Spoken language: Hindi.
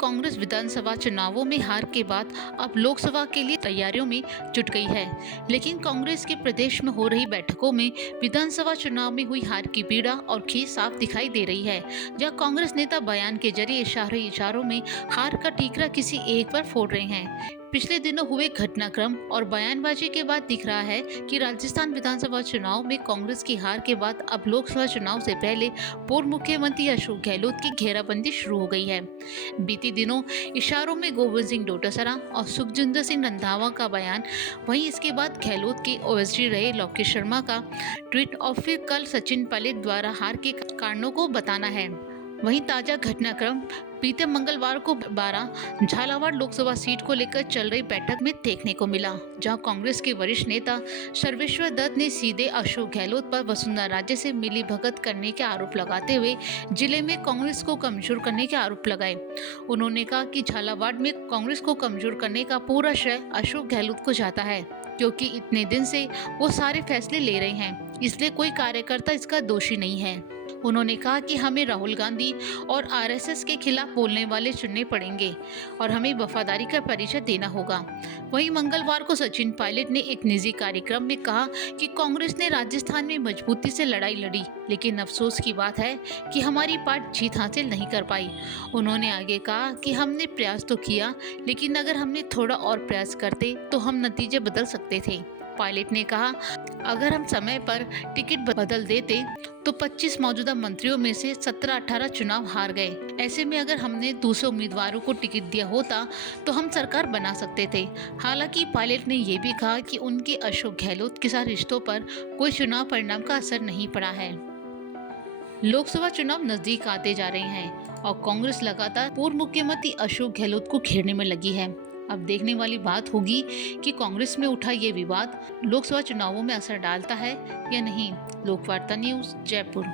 कांग्रेस विधानसभा चुनावों में हार के बाद अब लोकसभा के लिए तैयारियों में जुट गई है। लेकिन कांग्रेस के प्रदेश में हो रही बैठकों में विधानसभा चुनाव में हुई हार की पीड़ा और खींच साफ दिखाई दे रही है। जहां कांग्रेस नेता बयान के जरिए इशारों में हार का ठीकरा किसी एक पर फोड़ रहे हैं। पिछले दिनों हुए घटनाक्रम और बयानबाजी के बाद दिख रहा है कि राजस्थान विधानसभा चुनाव में कांग्रेस की हार के बाद अब लोकसभा चुनाव से पहले पूर्व मुख्यमंत्री अशोक गहलोत की घेराबंदी शुरू हो गई है। बीते दिनों इशारों में गोविंद सिंह डोटासरा और सुखजिंदर सिंह रंधावा का बयान, वहीं इसके बाद गहलोत के ओएसडी रहे लोकेश शर्मा का ट्वीट और फिर कल सचिन पायलट द्वारा हार के कारणों को बताना है। वहीं ताजा घटनाक्रम बीते मंगलवार को 12 झालावाड़ लोकसभा सीट को लेकर चल रही बैठक में देखने को मिला, जहां कांग्रेस के वरिष्ठ नेता सर्वेश्वर दत्त ने सीधे अशोक गहलोत पर वसुंधरा राजे से मिलीभगत करने के आरोप लगाते हुए जिले में कांग्रेस को कमजोर करने के आरोप लगाए। उन्होंने कहा कि झालावाड़ में कांग्रेस को कमजोर करने का पूरा श्रेय अशोक गहलोत को जाता है, क्योंकि इतने दिन से वो सारे फैसले ले रहे हैं, इसलिए कोई कार्यकर्ता इसका दोषी नहीं है। उन्होंने कहा कि हमें राहुल गांधी और आरएसएस के खिलाफ बोलने वाले चुनने पड़ेंगे और हमें वफादारी का परिचय देना होगा। वहीं मंगलवार को सचिन पायलट ने एक निजी कार्यक्रम में कहा कि कांग्रेस ने राजस्थान में मजबूती से लड़ाई लड़ी, लेकिन अफसोस की बात है कि हमारी पार्टी जीत हासिल नहीं कर पाई। उन्होंने आगे कहा कि हमने प्रयास तो किया, लेकिन अगर हमने थोड़ा और प्रयास करते तो हम नतीजे बदल सकते थे। पायलट ने कहा, अगर हम समय पर टिकट बदल देते तो 25 मौजूदा मंत्रियों में से 17-18 चुनाव हार गए। ऐसे में अगर हमने दूसरे उम्मीदवारों को टिकट दिया होता तो हम सरकार बना सकते थे। हालांकि पायलट ने यह भी कहा कि उनके अशोक गहलोत के साथ रिश्तों पर कोई चुनाव परिणाम का असर नहीं पड़ा है। लोकसभा चुनाव नजदीक आते जा रहे हैं और कांग्रेस लगातार पूर्व मुख्यमंत्री अशोक गहलोत को घेरने में लगी है। अब देखने वाली बात होगी कि कांग्रेस में उठा ये विवाद लोकसभा चुनावों में असर डालता है या नहीं। लोकवार्ता न्यूज़, जयपुर।